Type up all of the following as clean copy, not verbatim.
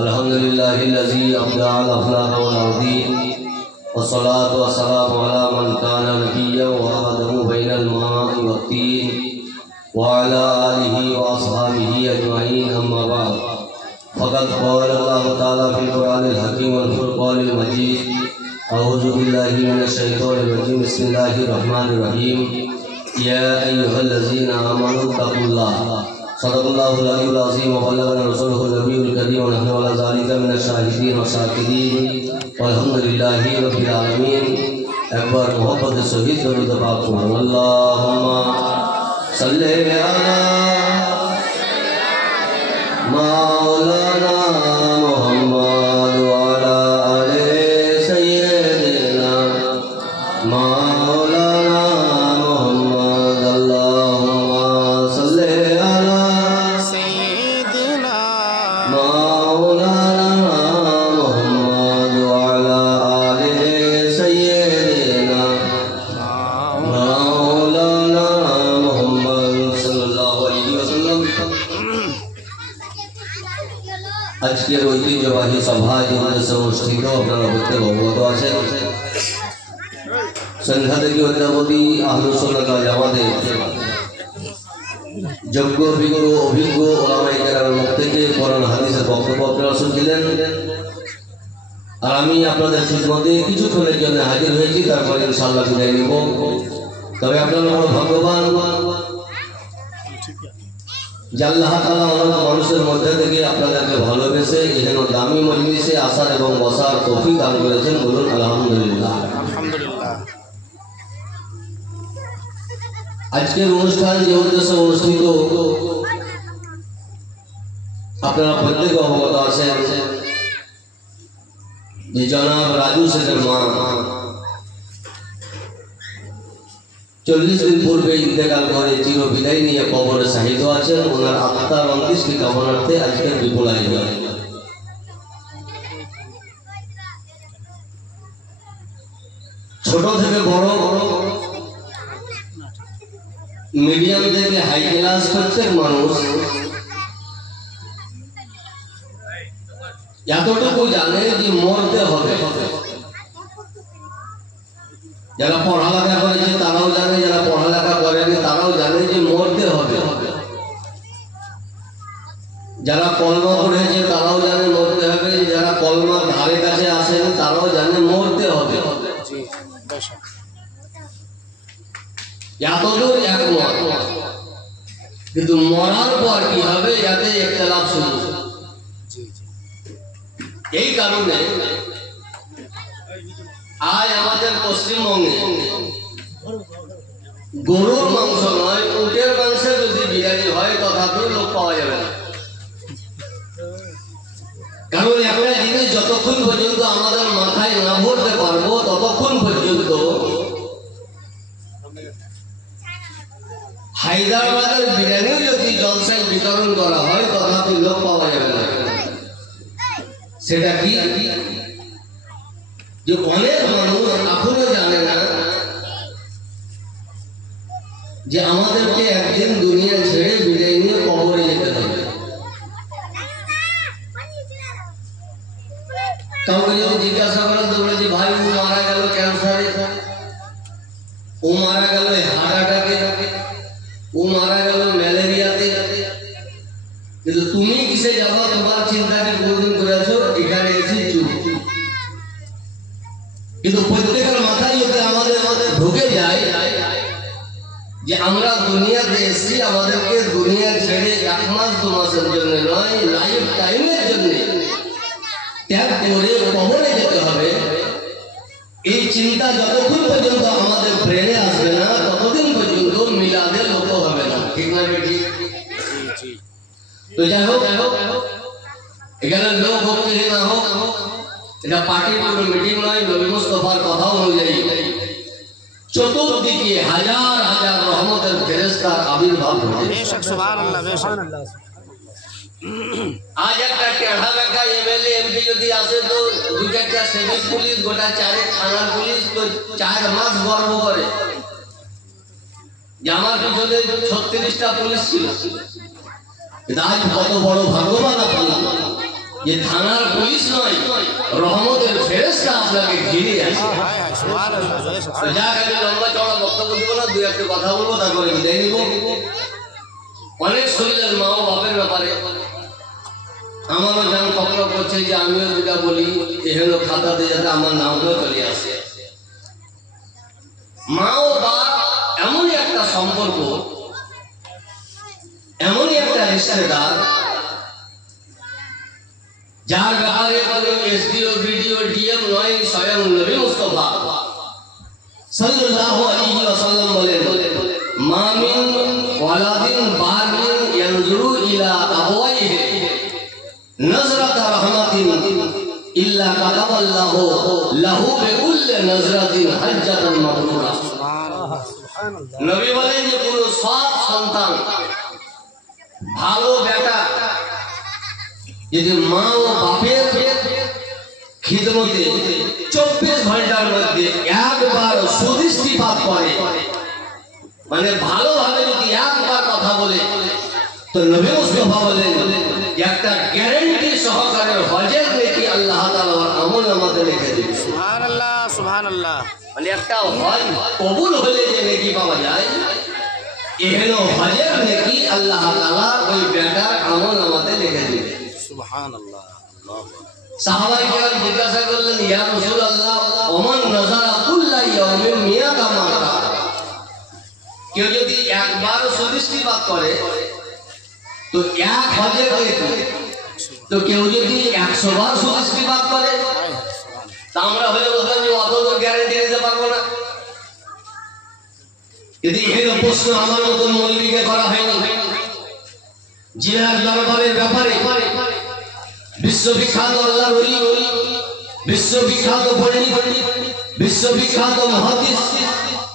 अल्हम्दुलिल्लाहिल्लज़ी अब्दा अल-अफ़लाह वल-अर्दीन वस्सलातु वस्सलामु अला मन काना नबिय्यन व आदमु बैनल मा'i वत्तीन व अला आलिहि व अस्हाबिहि अजमईन अम्मा बअद फ़क़द क़ाल अल्लाहु तआला फ़िल क़ुरआनिल हकीम वल फ़ुरक़ानिल मजीद अऊज़ु बिल्लाहि मिनश शैतानिर रजीम बिस्मिल्लाहिर रहमानिर रहीम या अय्युहल्लज़ीना आमनू तक़ुल्लाह सदक़ल्लाहुल अलीयुल अज़ीम व बल्लगना रसूलुहुल नबियुल करीम व नहनु अला ज़ालिका मिनश शाहिदीन व शाकिरीन वल्हम्दुलिल्लाहि रब्बिल आलमीन। एक बार मोहब्बत शहीद दरूद पाक पढ़ो। अल्लाहुम्मा सल्लि अला मौलाना मुहम्मद व अला आले सय्यिदिना मौलाना मुहम्मद। अल्लाहुम्मा सल्लि अला सय्यिदिना मौलाना मुहम्मद व अला आले सय्यिदिना मौलाना मुहम्मद सल्लल्लाहु अलैहि वसल्लम। আজকের ঐতিহ্যবাহী সভায় উদ্দেশ্য অনুষ্ঠিত আপনারা প্রত্যেক অবগত আছেন। সন্ধ্যা থেকে অদ্যাবধি আহলুস সুন্নাত ওয়াল জামাতের যোগ্য অভিজ্ঞ ওলামায়ে কেরামের মুখ থেকে কোরআন হাদিসের বক্তব্য আপনারা শুনছিলেন। আর আমি আপনাদের খিদমতে কিছুক্ষণের জন্য হাজির হয়েছি, তারপরে ইনশাআল্লাহ বিদায় নিব। তবে আপনারা বড় ভাগ্যবান যে আল্লাহ তাআলা অনেক মানুষের মধ্যে থেকে আপনাদেরকে ভালোবেসে এখানে দামি মজলিসে আসার এবং বসার তৌফিক দান করেছেন। বলুন আলহামদুলিল্লাহ। আজকের অনুষ্ঠান যে উদ্দেশ্যে অনুষ্ঠিত আপনারা প্রত্যেকে অবগত আছেন যে জনাব রাজু শেখের মা 40 দিন পূর্বে ইন্তেকাল করে চির বিদায় নিয়ে কবরে শাহিদ আছেন। ওনার আত্মার অন্ত্যেষ্টি কামনার্থে আজকের বিপুল আয়োজন। ছোট থেকে বড়, মিডিয়াম থেকে হাই ক্লাস প্রত্যেক মানুষ এতটুকু জানে যে মরতে হবে। যারা পড়ালেখা করেছে তারাও জানে, যারা পড়ালেখা করেনি তারাও জানে যে মরতে হবে। যারা কলমা পড়েছে তারাও জানে মরতে হবে, যারা কলমার ধারে কাছে আসেনি তারাও জানে মরতে হবে। এতদূর একমত, কিন্তু মরার পর কি হবে যাতে ইখতিলাফ শুরু। এই কারণে আজ আমাদের পশ্চিমবঙ্গে গরুর মাংস নয়, উটের মাংসে যদি বিরিয়ানি হয় তথাপিও লোক পাওয়া যাবে না। কারণ একটা জিনিস যতক্ষণ পর্যন্ত আমাদের মাথায় না ভরতে পারবো ততক্ষণ পর্যন্ত হায়দ্রাবাদের বিরিয়ানিও যদি জলসায় বিতরণ করা হয় তথাপি লোক পাওয়া যাবে না। সেটা কি যে অনেক মানুষ এখনো জানে না যে আমাদেরকে একদিন দুনিয়া ছেড়ে বিদায় নিয়ে কবরে যেতে হবে। কাউকে যদি জিজ্ঞাসা করেন তো বলে যে ভাই ও মারা গেল ক্যান্সারে, ও মারা গেল হার্ট অ্যাটাকে, ও মারা গেল ম্যালেরিয়াতে, কিন্তু তুমি কিসে যাবো তোমার চিন্তা কি কোনদিন করেছো? এখানে এসে চুপ। কিন্তু প্রত্যেকের মাথায় যদি আমাদের ঢুকে যায় যে আমরা দুনিয়াতে এসেছি, আমাদেরকে দুনিয়া ছেড়ে 1 মাস 2 মাসের জন্য নয়, লাইফ টাইমের জন্য ত্যাগ করে কবরে যেতে হবে, এই চিন্তা যতক্ষণ পর্যন্ত আমাদের ব্রেনে আসবে না ততদিন পর্যন্ত মিলাদে লোক হবে না। ঠিক না বেটি? তো যাই হোক, এখানে লোক হোক কি না হোক, এটা পার্টির কোনো মিটিং নয়। নবী মুস্তাফার কথা অনুযায়ী চতুর্দিকে হাজার হাজার রহমতের ফেরেশতার আবির্ভাব ঘটেছে। সুবহানাল্লাহ। আজ একটা টেढ़ा বেকা এমএলএ এমপি যদি আসে তো 2-4টা সিভিল পুলিশ, গোটা 4 থানার পুলিশ তো 4 মাস গর্ব করে যে আমার পিছনে 36টা পুলিশ ছিল। আজ কত বড় ভাগ্যবান আপনি যে থানার পুলিশ নয়, রহমতের ফেরেশতা আপনাকে ঘিরে আছে। যা আগে লম্বা চড়া বক্তব্য দেবো না, দুই একটা কথা বলবো, তারপরে বিদায় নিব। অনেক শরীরের মা ও বাপের ব্যাপারে আমারও জান কখনো করছে যে আমিও যেটা বলি এহেন খাতাতে যাতে আমার নামটাও চলে আসে। মা ও বাপ এমনই একটা সম্পর্ক, এমনই একটা রিশতেদার, যার ব্যাপারে এসডিও ভিডিও ডিএম নয়, স্বয়ং নবী মুস্তাফা সাল্লাল্লাহু আলাইহি ওয়াসাল্লাম বলেন, মা মিন ওয়ালাদিন বারিন ইয়ানজুরু ইলা আবওয়াইহি নজরাত রাহমাতিন ইল্লা কাতাবাল্লাহু লাহু বিকুল্লি নজরাতিন হাজ্জাতান মাবরুরা। সুবহানাল্লাহ। নবী বলেন যে পুরো সৎ সন্তান, ভালো বেটা যদি মা ও বাপের খিদমতে 24 ঘন্টার মধ্যে একবার সুদৃষ্টিপাত করে, মানে ভালোভাবে যদি একবার কথা বলে, তো নবী মুস্তাফা বলেন একটা গ্যারান্টি সহকারে হজের নেকি আল্লাহ তাআলা আমল আমাদের লিখে দিবেন। সুবহানাল্লাহ, সুবহানাল্লাহ। মানে একটা হজ কবুল হলে যে নেকি পাওয়া যায়, এহেন হজের নেকি আল্লাহ তাআলা ওই বেটার আমল আমাদের লিখে দিবেন। সুবহানাল্লাহ। সাহাবায়ে কেরাম জিজ্ঞাসা করলেন, ইয়া রাসূলুল্লাহ, ওমান নাযারা কুল্লা ইয়াউমিন মিয়াতা মারা, কেউ যদি একবার সুদৃষ্টিপাত করে তো এক হজের নেকি, তো কেউ যদি 100 বার সুদৃষ্টিপাত করে, তা আমরা হলে বলতাম যে অত তো গ্যারান্টি দিতে পারবো না। যদি এর প্রশ্ন আমার মতন মৌলবীকে করা হয়নি, জিনার দরবারের ব্যাপারে বিশ্ববিখ্যাত আল্লাহর ওলি, বিশ্ববিখ্যাত পণ্ডিত, বিশ্ববিখ্যাত মুহাদ্দিস,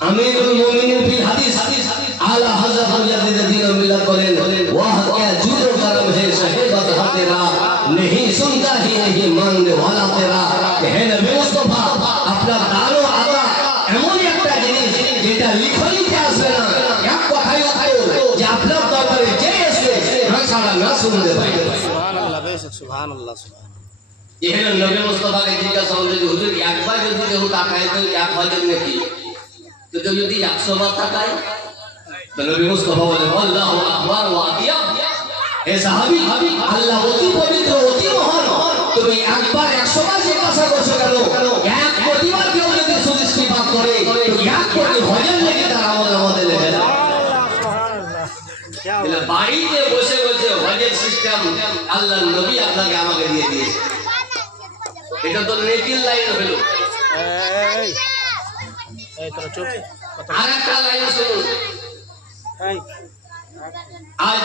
আমিরুল মুমিনিন ফিল হাদিস আলা হযরত মুজাদ্দিদ দ্বীন ও মিল্লাত বলেন, ওয়াহ ক্যা জুদ ও করম হে সাহেবাত হাতেরা, नहीं सुनता ही नहीं मानने वाला तेरा। হে নবী মুস্তাফা, আপনার দান ও আতা এমন একটা জিনিস যেটা লিখনিতে আসবে না, এক কথাই উত্তর যে আপনার দরবারে যে আসবে সারা না শুনতে পাই। সুবহানাল্লাহ, বেশক সুবহানাল্লাহ, সুবহানাল্লাহ। এহেন নবী মুস্তাফাকে জিজ্ঞাসা হলো যে হুজুর একবার যদি কেউ তাকায় তো এক হজের নাকি, তো কেউ যদি 100 বার তাকায়, তো নবী মুস্তাফা বলে আল্লাহু আকবার ওয়া আতিয়াব। হে সাহাবী, আল্লাহ অতি পবিত্র, অতি মহান, তুমি একবার 100 বার জিজ্ঞাসা করছো কেন? এক প্রতিবার কেউ যদি সুদৃষ্টিপাত করে তো এক কোটি হজের নাকি তার আমল আমাদের লেখে দাও। সুবহানাল্লাহ। বাড়িতে বসে বসে হজের সিস্টেম আল্লাহর নবী আপনাকে আমাকে দিয়ে দিয়েছে, এটা তো নেকির লাইন হলো। এই তোরা চুপ, আরেকটা লাইন শুনুন। আজ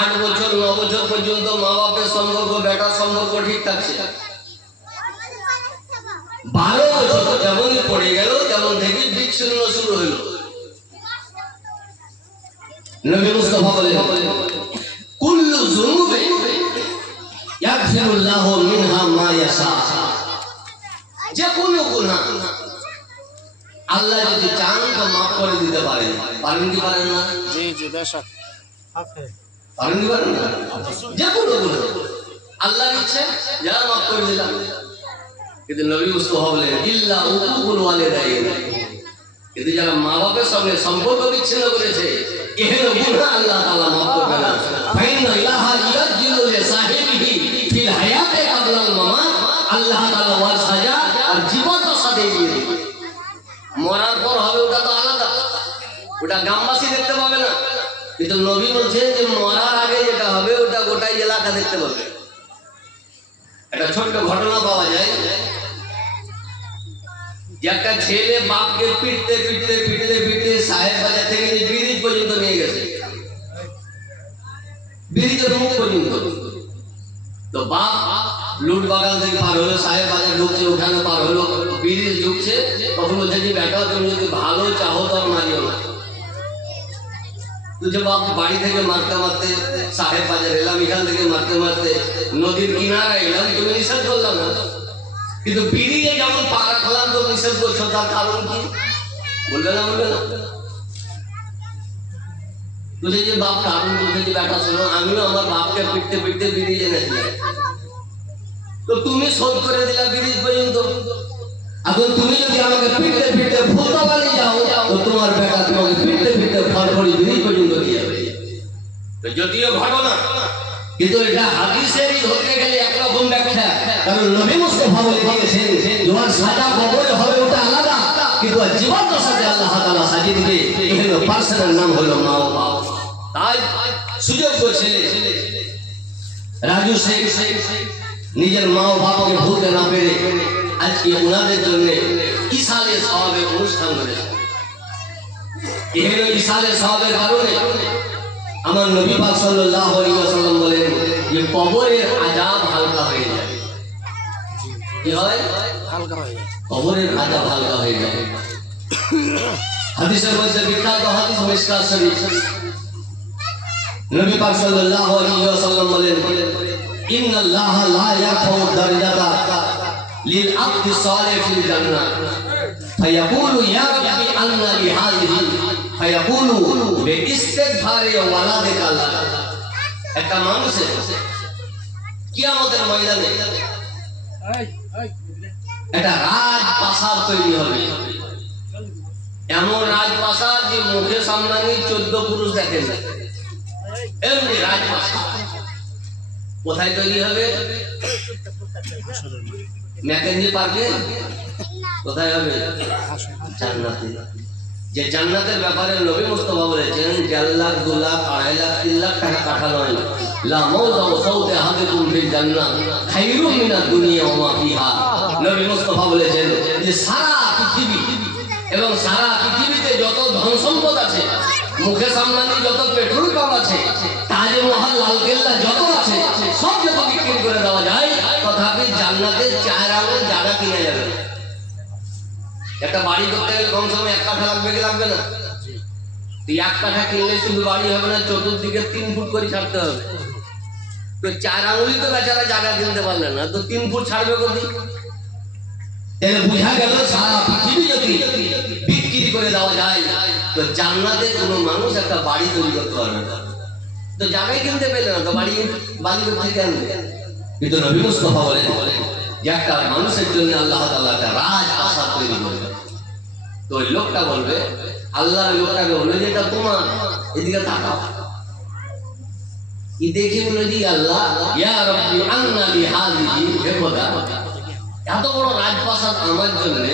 8 বছর 9 বছর পর্যন্ত মা বাপের সম্পর্ক, বেটার সম্পর্ক ঠিক থাকছে, 12 বছর যেমনই পড়ে গেল তেমন থেকে বিচ্ছিন্ন শুরু হলো। নবী মুস্তাফা বলেন, কুল্লু যুনুবে ইয়াগফিরুল্লাহু মিনহা মা ইয়াশা। যে কোনো গুনাহ আল্লাহ যদি চান তো মাফ করে দিতে পারেন, পারেন কি পারেন না? জি জি, বেশক পারেন কি পারেন না? যে কোনো গুনাহ আল্লাহ ইচ্ছে যা মাফ করে দিলাম। কিন্তু নবী মুস্তাফা বলেন, ইল্লা উকুল ওয়ালিদাইন, কিন্তু যারা মা বাপের সঙ্গে সম্পর্ক বিচ্ছিন্ন করেছে এহেন গুনাহ আল্লাহ তাআলা মাফ করবে না। ফাইনা ইলাহা ইয়াজিলু লিসাহিবিহি ফিল হায়াতি ক্বাবলাল মামাত, আল্লাহ তাআলা ওয়ার সাজা আর জীবন তো সাথে দিয়ে দিবে। মরার পর হবে ওটা তো আলাদা, ওটা গ্রামবাসী দেখতে পাবে না, কিন্তু নবী বলছেন যে মরার আগে যেটা হবে ওটা গোটাই এলাকা দেখতে পাবে। একটা ছোট্ট ঘটনা পাওয়া যায়, যে একটা ছেলে বাপকে পিটতে পিটতে পিটতে পিটতে সাহেব বাজার থেকে ব্রিজ পর্যন্ত নিয়ে গেছে, ব্রিজের মুখ পর্যন্ত। তো বাপ লুট বাগান থেকে পার হলো, সাহেব বাজার ঢুকছে, ওখানে পার হলো, ব্রিজ ঢুকছে, তখন বলছে যে বেটা তুমি যদি ভালো চাহো তো মারিও না। তুই বাপ বাড়ি থেকে মারতে মারতে সাহেব বাজার এলাম, এখান থেকে মারতে মারতে নদীর কিনারা এলাম, তুমি নিষেধ করলাম না, কিন্তু ব্রিজে যেমন পা রাখলাম তো নিষেধ করছো, তার কারণ কি বলবে না? বলবে না? तुझे যে বাপ কারণ বলতে যে বেটা শোনো আমিও আমার বাপকে পিটতে পিটতে ব্রিজ এনেছিলাম তো তুমি শোধ করে দিলা ব্রিজ পর্যন্ত এখন তুমি যদি আমাকে পিটতে পিটতে ভূতা বানিয়ে যাও তো তোমার বেটা তোমাকে পিটতে পিটতে ফড়ফড়ি ব্রিজ পর্যন্ত দিয়ে যাবে তো যদিও ঘটনা কিন্তু এটা হাদিসেরই ধরতে গেলে একরকম ব্যাখ্যা কারণ নবী মুস্তাফা বলে দিয়েছেন তোমার সাজা কবরে হবে ওটা আলাদা কিন্তু জীবন দশাতে আল্লাহ তাআলা সাজিয়ে দিবে এখানে পার্সনের নাম হলো মা ও বাপ তাই সুযোগ্য ছেলে রাজু শেখ নিজের মা ও বাবাকে ভুলতে না পেরে আজকে ওনাদের জন্য ইসালে সওয়াবের অনুষ্ঠান করেছে এখানে ইসালে সওয়াবের কারণে আমার নবী পাক সাল্লাল্লাহু আলাইহি ওয়াসাল্লাম বলেন যে কবরের আযাব হালকা হয়ে যায় কি হয় হালকা হয়ে যায় কবরের আযাব হালকা হয়ে যায় হাদিসের মধ্যে বিখ্যাত হাদিস মিশকাত শরীফ নবী পাক সাল্লাল্লাহু আলাইহি ওয়াসাল্লাম বলেন ইন্নাল্লাহা লা ইয়ারফাউ দারাজাতা লিল আবদি সালিহ ফিল জান্নাহ ফায়াকুলু ইয়া রাব্বি আন্না লি হাযিহি ফায়াকুলু বিইস্তিগফারি ওয়ালাদিকা আল্লাহ একটা মানুষের কিয়ামতের ময়দানে একটা রাজপ্রাসাদ তৈরি হবে এমন রাজপ্রাসাদ যে মুখে সামনানি 14 পুরুষ দেখেন এমনি রাজপ্রাসাদ কোথায় তৈরি হবে ম্যাকেনজি পার্কে কোথায় হবে জান্নাতে যে জান্নাতের ব্যাপারে নবী মুস্তাফা বলেছেন 1.5 লাখ 2 লাখ 2.5 লাখ 3 লাখ টাকা কাঠা নয় লা মাউযা সাউতে হাদিকুম ফিল জান্নাহ খায়রুম মিনাদ দুনিয়া ওয়া মা ফিহা নবী মুস্তাফা বলেছেন যে সারা পৃথিবী এবং সারা পৃথিবীতে যত ধন সম্পদ আছে মুখে সামনানি যত পেট্রোল পাম্প আছে তাজমহল লালকেল্লা যত আছে সব যত বিক্রি করে দেওয়া যায় তথাপি জান্নাতের 4 আঙ্গুল জায়গা কিনা যাবে একটা বাড়ি করতে গেলে কম সময় 1 কাঠা লাগবে কি লাগবে না তো 1 কাঠা কিনলে শুধু বাড়ি হবে না চতুর্দিকে 3 ফুট করে ছাড়তে হবে তো 4 আঙ্গুলই তো বেচারা জায়গা কিনতে পারলেন না তো 3 ফুট ছাড়বে কোথায় তাহলে বোঝা গেল সারা পৃথিবী যদি বিক্রি করে দেওয়া যায় তো জান্নাতে কোনো মানুষ একটা বাড়ি তৈরি করতে পারবে না তো জায়গায় কিনতে পেলে না তো বাড়ি করতে কেন কিন্তু নবী মুস্তাফা বলেন যে একটা মানুষের জন্য আল্লাহ তাআলা একটা রাজপ্রাসাদ তৈরি করবে তো ওই লোকটা বলবে আল্লাহ লোকটাকে বলবে যে এটা তোমার এদিকে তাকাও কি দেখি বলে দি আল্লাহ ইয়া রাব্বি আন্না লি হাযিহি হে খোদা এত বড় রাজপ্রাসাদ আমার জন্য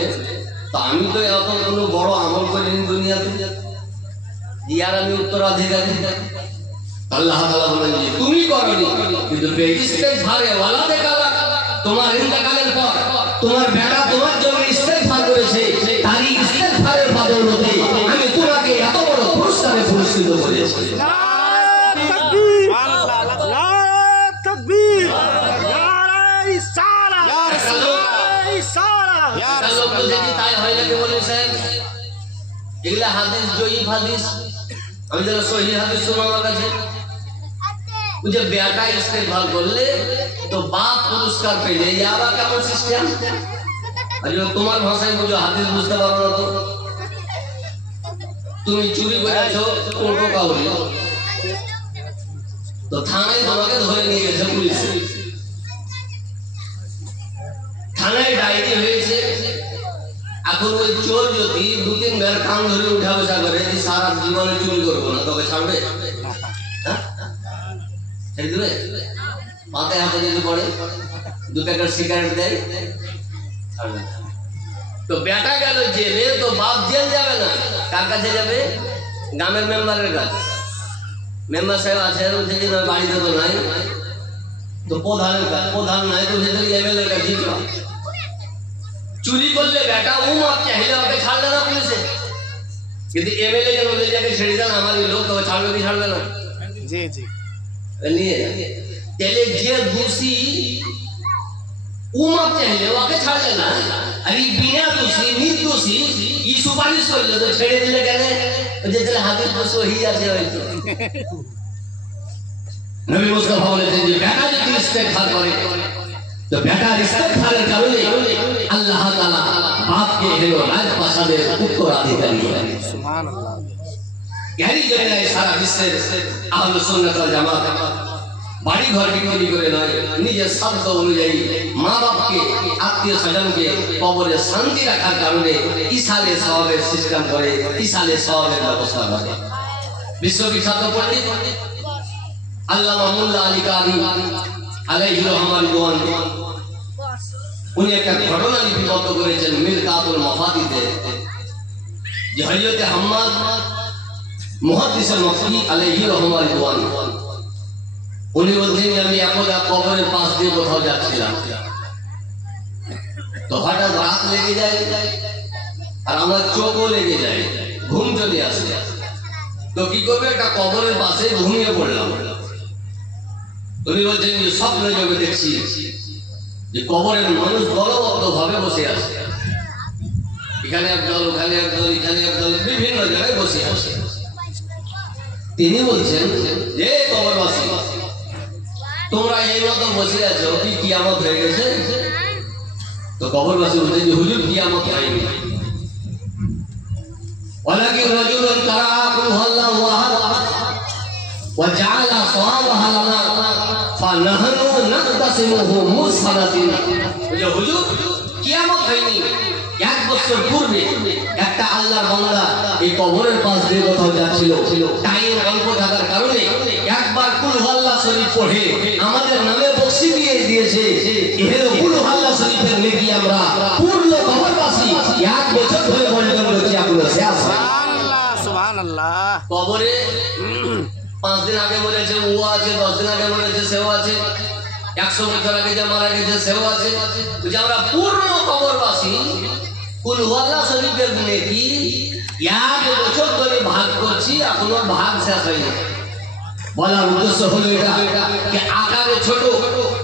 তো আমি তো এত কোনো বড় আমল করিনি দুনিয়াতে যে আর আমি উত্তরাধিকারী আল্লাহ তাআলা বলেন যে তুমি করনি কিন্তু ইস্তেগফারে ওয়ালাদিকা তোমার ইন্তেকালের পর তোমার বেটা তোমার জন্য ইস্তেগফার করেছে তারই ইস্তেগফারের বদৌলতে আমি তোমাকে এত বড় পুরস্কারে পুরস্কৃত করেছি তাকবীর আল্লাহ তাকবীর নারে সালাত নারে সালাত ইয়া রাসূলুল্লাহ যদি তাই হয় নাকি বলেন সাহেব এগুলা হাদিস জয়ীফ হাদিস আমি যেন সহিহ হাদিস শোনা আমার কাছে मुझे बेटा इस्तेमाल कर ले तो बाप पुरस्कार पे ले जावा केमन सिस्टम अरे তোমার ভাষায় বুঝো হাদিস বুঝতে পারো না তো তুমি চুরি করেছো টোটো কাউরি তো থানায় তোমাকে ধরে নিয়ে গেছে পুলিশ থানায় ডায়েরি হয়েছে এখন ওই চোর যদি 2-3 বার কান ধরে উঠা বসা করে যে সারা জীবনে চুরি করব না তবে ছাড়বে ছেড়ে দেবে মাথায় হাতে যদি পড়ে 2 প্যাকেট সিগারেট দেয় ছাড়বে তো বেটা গেল জেলে তো বাপ জেল যাবে না কার কাছে যাবে গ্রামের মেম্বারের কাছে মেম্বার সাহেব আছে বলছে যে বাড়িতে তো নাই তো প্রধানের কাছে প্রধান নাই তো সেটা এমএলএ কাছে চুরি করলে বেটা ও মাপ চাইলে ওকে ছাড়বে না পুলিশে কিন্তু এমএলএ কে বলে যাকে ছেড়ে দেন আমার লোক তো ছাড়বে কি ছাড়বে না জি জি নিয়ে তেলে যে দোষী উমাপ চাইলে ওকে ছাড়লে না আর এই বিনা দোষী নির্দোষী ই সুপারিশ করলে তো ছেড়ে দিলে কেন যে তাহলে হাদিস তো সহি আছে হয়তো নবী মুস্তাফা বলেছেন যে বেটা যদি ইস্তেগফার করে তো বেটার ইস্তেগফারের কারণে আল্লাহ তাআলা বাপকে হলো রাজপ্রাসাদের উত্তরাধিকারী করেন সুবহানাল্লাহ এরই জন্য সারা বিশ্বের আহলে সুন্নাত ওয়াল জামাত বাড়ি ঘর বিক্রি করে নয়, নিজের সাধ্য অনুযায়ী মা বাপকে আত্মীয় স্বজনকে কবরে শান্তি রাখার কারণে ইসালে সওয়াবের সিস্টেম করে, ইসালে সওয়াবের ব্যবস্থা করে। বিশ্ববিখ্যাত পণ্ডিত আল্লামা মোল্লা আলী কারি আলাইহি রহমান উনি একটা ঘটনা লিপিবদ্ধ করেছেন মিরকাতুল মাফাতিতে, যে হযরত হাম্মাদ মুহাদ্দিস মুফতি আলাইহি রহমান উনি বলছেন আমি একদা কবরের পাশ দিয়ে কোথাও যাচ্ছিলাম, তো হঠাৎ রাত লেগে যায় আর আমার চোখও লেগে যায়, ঘুম চলে আসে। তো কি করবে, একটা কবরের পাশে ঘুমিয়ে পড়লাম। উনি বলছেন যে স্বপ্নে জগতে দেখছি যে কবরের মানুষ দলবদ্ধ ভাবে বসে আছে, এখানে একদল, ওখানে একদল, এখানে একদল, বিভিন্ন জায়গায় বসে আছে। তিনি বলছেন যে কবরবাসী তোমরা এই মতো বসে আছো, কি কিয়ামত হয়ে গেছে? তো কবরবাসী বলছেন যে হুজুর কিয়ামত হয়নি, ওয়ালাকিন রাজুলুন তারাকুহু আল্লাহু আহাদ ওয়া জাআলা সাওয়াবাহা লানা ফানাহনু নাকতাসিমুহু মুসালাতিন। বলে হুজুর কিয়ামত হয়নি, এক বছর পূর্বে একটা আল্লাহর বান্দা এই কবরের পাশ দিয়ে কোথাও যাচ্ছিল, টাইম অল্প থাকার কারণে একবার কুল হুয়াল্লাহ শরীফ পড়ে আমাদের নামে বকশি দিয়ে দিয়েছে। এই কুল হুয়াল্লাহ শরীফের নেকি আমরা পুরো কবরবাসী এক বছর ধরে বন্টন করছি। আপনারা শেষ সুবহানাল্লাহ। কবরে 5 দিন আগে মরেছে ও আছে, 10 দিন আগে মরেছে সেও আছে, 100 বছর আগে যে মারা গেছে সেও আছে। যে আমরা পূর্ণ কবরবাসী কুল হুয়াল্লাহ শরীফের নেকি এক বছর ধরে ভাগ করছি, এখনো ভাগ শেষ হয়নি। বলার উদ্দেশ্য হলো এটা যে আকারে ছোট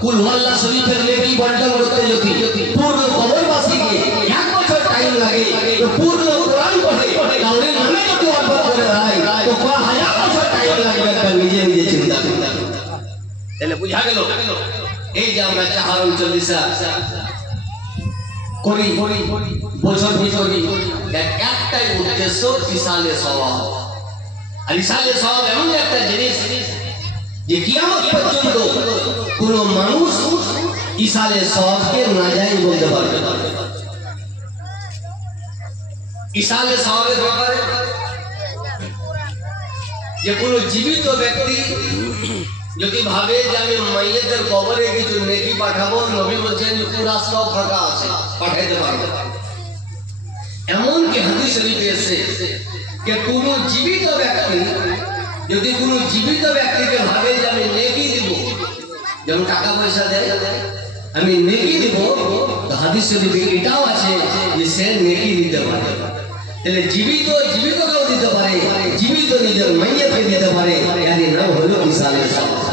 কুল হুয়াল্লাহ শরীফের নেকি বন্টন করতে যদি পূর্ণ কবরবাসীকে এক বছর টাইম লাগে, তো পূর্ণ কোরআন পড়ে তাহলে নামে যদি অল্প করে রায় তো কয় হাজার বছর টাইম লাগবে। একটা নিজে নিজে চিন্তা করতে, তাহলে বুঝা গেল এই যে আমরা চাহারুল চল্লিশা করি বছর ভিতরে একটাই উদ্দেশ্য ইসালে সওয়াব। আর ইসালে সওয়াব এমন একটা জিনিস যে কিয়ামত পর্যন্ত কোন মানুষ ইসালে সওয়াবকে নাজায়েজ বলতে পারবে না। ইসালে সওয়াবের ব্যাপারে যে কোনো জীবিত ব্যক্তি যদি ভাবে যে আমি মাইয়েতের কবরে কিছু নেকি পাঠাবো, নবী বলছেন যে পুরা সব ফাঁকা আছে, পাঠাইতে পারবে। এমনকি হাদিস শরীফে এসেছে যে কোনো জীবিত ব্যক্তি যদি কোনো জীবিত ব্যক্তিকে ভাবে যে আমি নেকি দিব, যেমন টাকা পয়সা দেয় আমি নেকি দিব, তো হাদিস শরীফে এটাও আছে যে সে নেকি দিতে পারে। তাহলে জীবিত জীবিতকেও দিতে পারে, জীবিত নিজের মাইয়াকে দিতে পারে, এর নাম হলো ইসালে সওয়াব।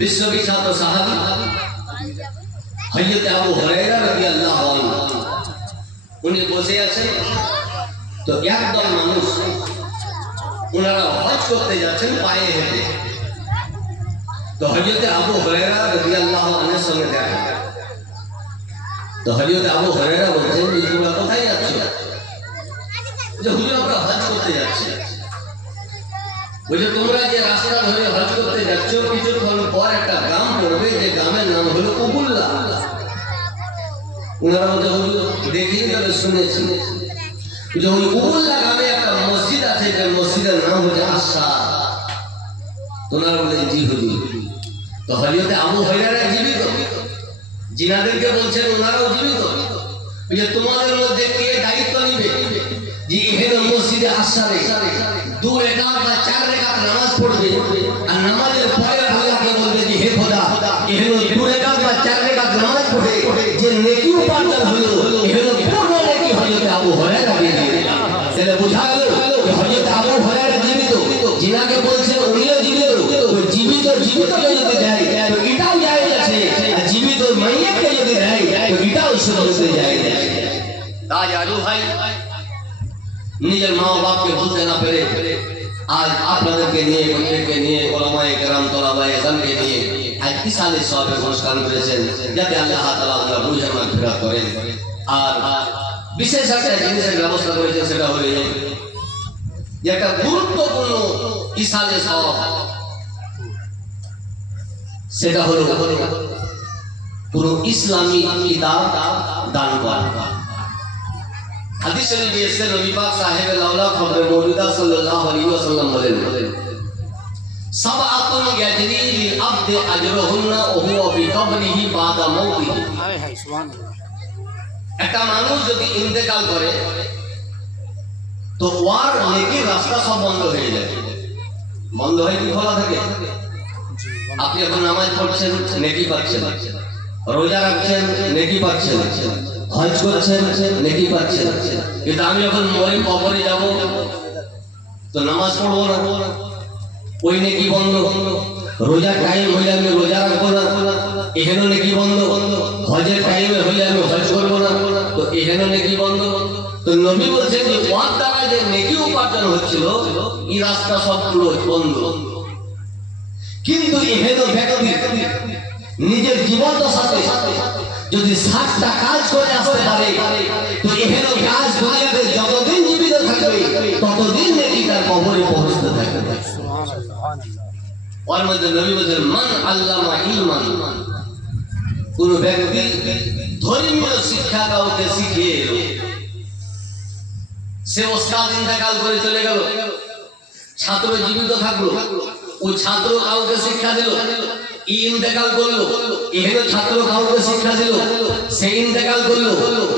বিশ্ববিখ্যাত সাহাবী হযরত আবু হুরায়রা রাদিয়াল্লাহু আনহু উনি বসে আছেন, তো একদল মানুষ ওনারা হজ করতে যাচ্ছেন পায়ে হেঁটে। তো হযরত আবু হুরায়রা রাদিয়াল্লাহু আনহুর সঙ্গে দেখা, তো হযরত আবু হুরায়রা বলছেন যে তোমরা কোথায় যাচ্ছ? যে হুজুর আমরা হজ করতে যাচ্ছি। বলে তোমরা যে রাস্তা ধরে হজ করতে যাচ্ছ, কিছুক্ষণ পর একটা গ্রাম পড়বে, যে গ্রামের নাম হলো উবুল্লাহ। ওনারা বলছে হুজুর দেখি তবে শুনেছি যে ওই উবুল্লাহ গ্রামে একটা মসজিদ আছে, যে মসজিদের নাম হচ্ছে আশরার। ওনারা বলছে জি হুজুর। তো হযরত আবু হুরায়রা জীবিত, জিনাদেরকে বলছেন ওনারাও জীবিত, যে তোমাদের মধ্যে কে দায়িত্ব নিবে যে এখানে মসজিদে আশরারে 2 রাকাত বা 4 রাকাত নামাজ পড়বে, আর নামাজের পরে আল্লাহকে বলবে যে হে খোদা এখানে 2 রাকাত বা 4 রাকাত নামাজ পড়ে যে নেকি উপার্জন হলো, এখানে পূর্ণ নেকি হযরত আবু হুরায়রা দিয়ে দিলেন। তাহলে বোঝা গেল যে হযরত আবু হুরায়রা জীবিত, জিনাকে বলছেন উনিও জীবিত। তো জীবিত জীবিতকে যদি দেয় তো এটাও জায়েজ আছে, আর জীবিত মাইয়াকে যদি দেয় তো এটাও সুন্নতে জায়েজ আছে। তাই আলু ভাই নিজের মা বাপকে বলতে না পেরে আজ আপনাদেরকে নিয়ে, প্রত্যেককে নিয়ে, ওলামায়ে কেরাম তলাবায়ে ইলমকে নিয়ে আজ ইসালে সওয়াবের অনুষ্ঠান করেছেন, যাতে আল্লাহ তাআলা আপনার রুহের মাগফিরাত করেন। আর বিশেষ একটা জিনিসের ব্যবস্থা করেছেন, সেটা হলো যে একটা গুরুত্বপূর্ণ ইসালে সওয়াব, সেটা হলো পুরো ইসলামী কিতাব দান করা। হাদিস শরীফে এসেছে নবী পাক সাহেবে লাউলা খবরে মওজুদা সাল্লাল্লাহু আলাইহি ওয়াসাল্লাম বলেন, সাবআতুন ইয়াজরি লিল আবদি আজরুহুন্না ওয়া হুয়া ফি কবরিহি বাদা মাউতিহি। হায় হায় সুবহানাল্লাহ। একটা মানুষ যদি ইন্তেকাল করে তো ওয়ার নেকির রাস্তা সব বন্ধ হয়ে যায়। বন্ধ হয়ে কি খোলা থাকে? আপনি এখন নামাজ পড়ছেন, নেকি পাচ্ছেন, রোজা রাখছেন, নেকি পাচ্ছেন, হজ করছেন, নেকি পাচ্ছেন। কিন্তু আমি যখন মরে কবরে যাব তো নামাজ পড়বো না, ওই নেকি বন্ধ। রোজার টাইম হইলে আমি রোজা রাখবো না, এখানেও নেকি বন্ধ। হজের টাইমে হইলে আমি হজ করবো না, তো এখানেও নেকি বন্ধ। তো নবী বলছেন যে ওয়ার দ্বারা যে নেকি উপার্জন হচ্ছিল এই রাস্তা সবগুলো বন্ধ। কিন্তু এখানেও ব্যক্তি নিজের জীবন দশাতে যদি 60টা কাজ করে আসতে পারে তো এখানেও কাজ দুনিয়াতে যতদিন জীবিত থাকবে ততদিন নেকি তার কবরে পৌঁছতে থাকবে। ওর মধ্যে নবী বলেন, মান আল্লামা ইলমান, কোন ব্যক্তি ধর্মীয় শিক্ষা কাউকে শিখিয়ে এলো, সে ওস্তাদ ইন্তেকাল করে চলে গেল, ছাত্র জীবিত থাকলো, ওই ছাত্র কাউকে শিক্ষা দিল, ইন্তেকাল করলো, এহেরও ছাত্র কাউকে শিক্ষা দিল, সে ইন্তেকাল করলো,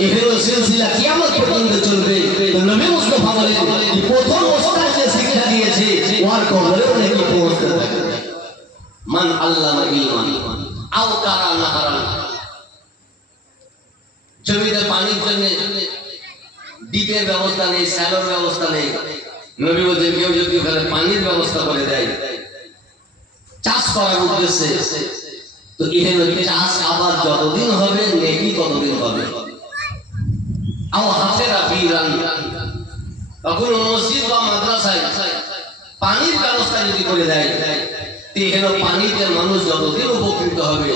এহেরও সিলসিলা কিয়ামত পর্যন্ত চলবে। তো নবী মুস্তাফা বলেন, প্রথম ওস্তাদ যে শিক্ষা দিয়েছে ওর কবরেও নাকি পৌঁছতে থাকবে। মান আল্লামা ইলমান আও কারা নাহারান, জমিতে পানির জন্য ডিপের ব্যবস্থা নেই, স্যালোর ব্যবস্থা নেই, নবী বলেন কেউ যদি ওখানে পানির ব্যবস্থা করে দেয় চাষ করার উদ্দেশ্যে, তো এখানে চাষ আবাদ যতদিন হবে নেকি ততদিন হবে। আও হাফেরা বিরান, তখন মসজিদ বা মাদ্রাসায় পানির ব্যবস্থা যদি করে দেয় তো এখানে পানিতে মানুষ যতদিন উপকৃত হবে,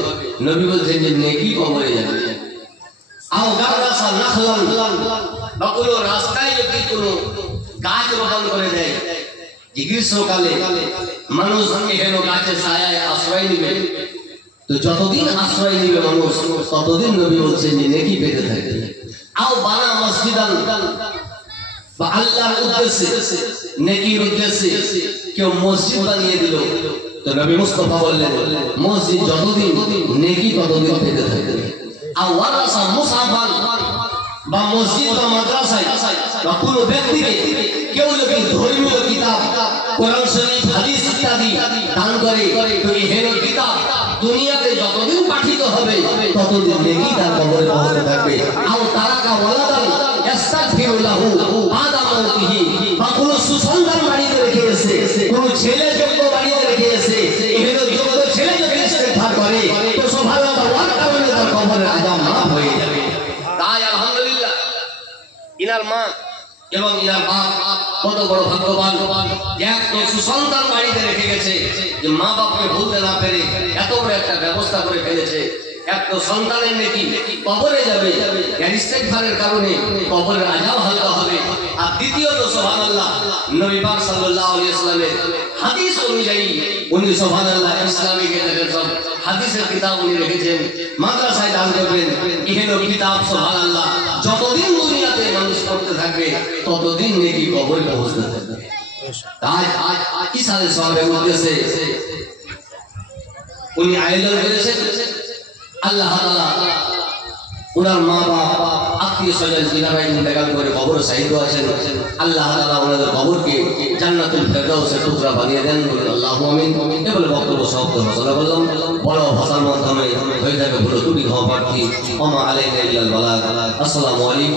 নবী বলছেন যে নেকি কবরে যাবে। আও গারাসা নাখলান, বা কোনো রাস্তায় যদি কোনো গাছ রোপণ করে দেয়, যে গ্রীষ্মকালে মানুষ এখানে গাছের ছায়ায় আশ্রয় নিবে, তো যতদিন আশ্রয় নিবে মানুষ ততদিন নবী বলছেন যে নেকি পেতে থাকবে। আও বানা মসজিদান, বা আল্লাহর উদ্দেশ্যে নেকির উদ্দেশ্যে কেউ মসজিদ বানিয়ে দিল, তো নবী মুস্তাফা বললেন মসজিদ যতদিন নেকি ততদিন পেতে থাকবে। আও ওয়ারাসা মুসাফান, বা মসজিদ বা মাদ্রাসায় বা কোনো ব্যক্তিকে কেউ যদি ধর্মীয় কিতাব কোরআন শরীফ হাদিস ইত্যাদি দান করে, তো এই হেন কিতাব দুনিয়াতে যতদিন পাঠিত হবে ততদিন নেকি তার কবরে পৌঁছতে থাকবে। আও তারাকা ওয়ালাদান ইস্তাগফিরু লাহু বাদা মাউতিহি, বা কোনো সুসন্তান বাড়িতে রেখে এসে, কোনো ছেলে যোগ্য বাড়িতে রেখে এসে, এহেন যোগ্য ছেলে যদি ইস্তেগফার করে তো সুবহানাল্লাহ ওয়ার কারণে তার কবরের আযাব মাফ হয়ে যাবে। তাই আলহামদুলিল্লাহ ইনার মা এবং ইনার বাপ কত বড় ভাগ্যবান, এক তো সুসন্তান বাড়িতে রেখে গেছে, যে মা বাপকে ভুলতে না পেরে এত বড় একটা ব্যবস্থা করে ফেলেছে। এক তো সন্তানের নেকি কবরে যাবে, ইস্তেগফারের কারণে কবরের আযাব হালকা হবে। আর দ্বিতীয়ত সুবহানাল্লাহ নবী পাক সাল্লাল্লাহু আলাইহি ওয়াসাল্লামের হাদিস অনুযায়ী উনি সুবহানাল্লাহ ইসলামিক সব হাদিসের কিতাব উনি রেখেছেন, মাদ্রাসায় দান করবেন। এহেন কিতাব সুবহানাল্লাহ যতদিন দুনিয়াতে মানুষ পড়তে থাকবে ততদিন নেকি কবরে পৌঁছতে থাকবে। তাই আজ ইসালে সওয়াবের উদ্দেশ্যে উনি আয়োজন করেছেন। আল্লাহ তাআলা উনার মা বাপ আত্মীয় স্বজন যিনারা ইন্তেকাল করে কবরে শাহীদ আছেন, আল্লাহ তাআলা ওনাদের কবরকে জান্নাতুল ফেরদাউসের টুকরা বানিয়ে দেন। বলেন আল্লাহু আমিন। এ বলে বক্তব্য সমাপ্ত ঘোষণা করলাম। বড় ভাষার মাধ্যমে হয়ে যাবে ভুল ত্রুটি ক্ষমা প্রার্থী। ওমা আলাইনা ইল্লাল বালাগ। আসসালামু আলাইকুম।